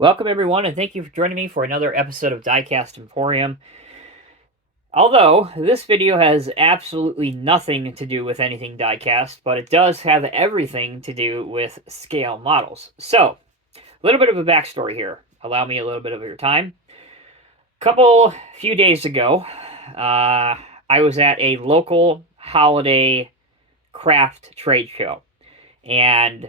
Welcome, everyone, and thank you for joining me for another episode of Diecast Emporium. Although, this video has absolutely nothing to do with anything diecast, but it does have everything to do with scale models. So, a little bit of a backstory here. Allow me a little bit of your time. Few days ago, I was at a local holiday craft trade show. And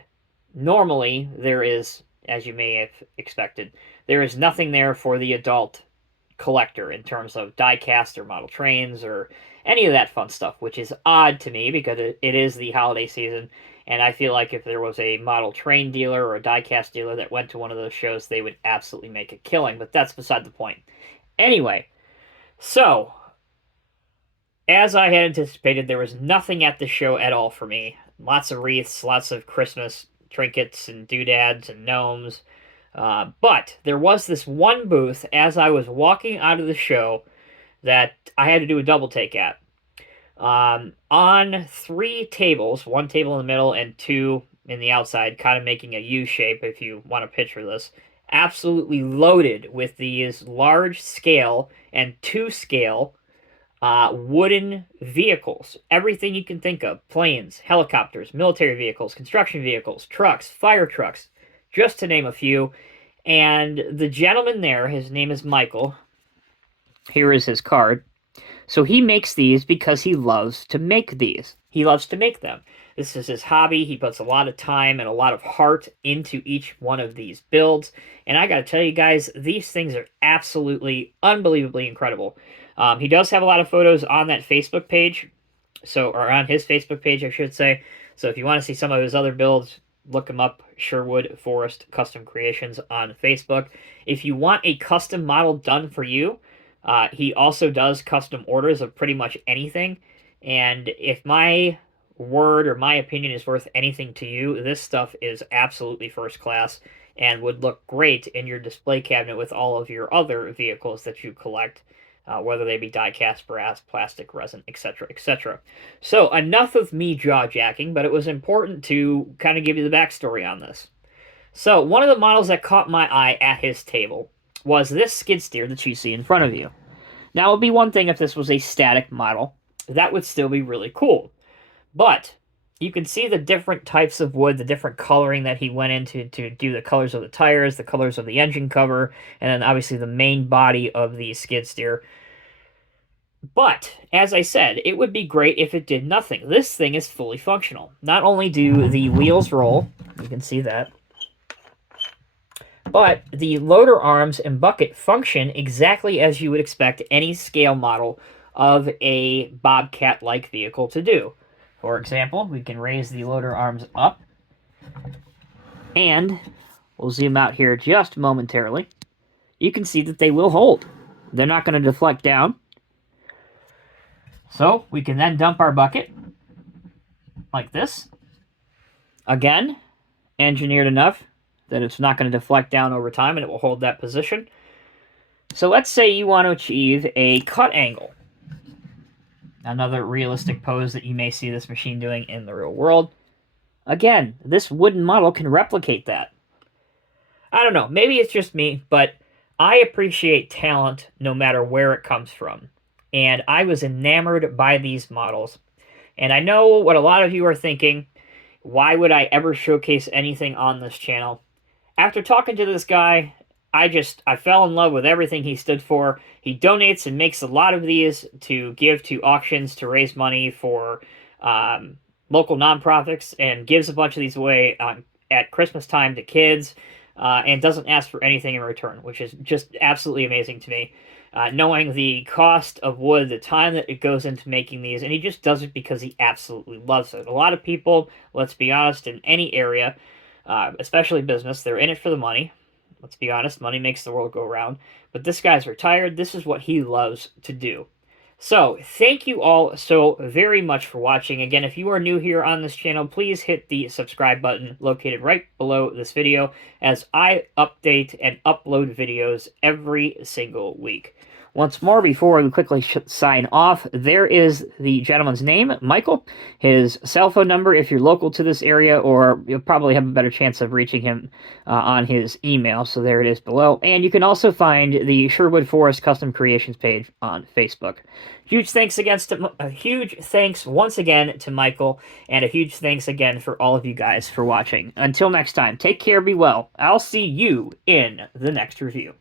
normally, there is, as you may have expected, there is nothing there for the adult collector in terms of diecast or model trains or any of that fun stuff, which is odd to me because it is the holiday season. And I feel like if there was a model train dealer or a diecast dealer that went to one of those shows, they would absolutely make a killing. But that's beside the point. Anyway, so as I had anticipated, there was nothing at the show at all for me. Lots of wreaths, lots of Christmas trinkets and doodads and gnomes. But there was this one booth as I was walking out of the show that I had to do a double take at. On three tables, one table in the middle and two in the outside, kind of making a U shape if you want to picture this, absolutely loaded with these large scale and two scale wooden vehicles. Everything you can think of: planes, helicopters, military vehicles, construction vehicles, trucks, fire trucks, just to name a few. And the gentleman there, his name is Michael. Here is his card. So he makes these because he loves to make these. He loves to make them. This is his hobby. He puts a lot of time and a lot of heart into each one of these builds. And I got to tell you guys, these things are absolutely, unbelievably incredible. He does have a lot of photos on that Facebook page, or on his Facebook page, I should say. So if you want to see some of his other builds, look him up, ShurWood Forest Custom Creations on Facebook. If you want a custom model done for you, he also does custom orders of pretty much anything. And if my word or my opinion is worth anything to you, this stuff is absolutely first class and would look great in your display cabinet with all of your other vehicles that you collect, whether they be die-cast, brass, plastic, resin, etc., etc. So enough of me jaw-jacking, but it was important to kind of give you the backstory on this. So one of the models that caught my eye at his table was this skid steer that you see in front of you. Now, it would be one thing if this was a static model. That would still be really cool. But you can see the different types of wood, the different coloring that he went into to do the colors of the tires, the colors of the engine cover, and then obviously the main body of the skid steer. But, as I said, it would be great if it did nothing. This thing is fully functional. Not only do the wheels roll, you can see that, but the loader arms and bucket function exactly as you would expect any scale model of a bobcat-like vehicle to do. For example, we can raise the loader arms up, and we'll zoom out here just momentarily. You can see that they will hold. They're not going to deflect down. So we can then dump our bucket like this. Again, engineered enough that it's not going to deflect down over time and it will hold that position. So let's say you want to achieve a cut angle. Another realistic pose that you may see this machine doing in the real world. Again, this wooden model can replicate that. I don't know, maybe it's just me, but I appreciate talent no matter where it comes from. And I was enamored by these models. And I know what a lot of you are thinking. Why would I ever showcase anything on this channel? After talking to this guy, I fell in love with everything he stood for. He donates and makes a lot of these to give to auctions to raise money for local nonprofits, and gives a bunch of these away at Christmas time to kids, and doesn't ask for anything in return, which is just absolutely amazing to me. Knowing the cost of wood, the time that it goes into making these, and he just does it because he absolutely loves it. A lot of people, let's be honest, in any area, especially business, they're in it for the money. Let's be honest, money makes the world go round. But this guy's retired. This is what he loves to do. So, thank you all so very much for watching. Again, if you are new here on this channel, please hit the subscribe button located right below this video, as I update and upload videos every single week. Once more, before we quickly sign off, there is the gentleman's name, Michael, his cell phone number if you're local to this area, or you'll probably have a better chance of reaching him on his email, so there it is below. And you can also find the ShurWood Forest Custom Creations page on Facebook. Huge thanks once again to Michael, and a huge thanks again for all of you guys for watching. Until next time, take care, be well. I'll see you in the next review.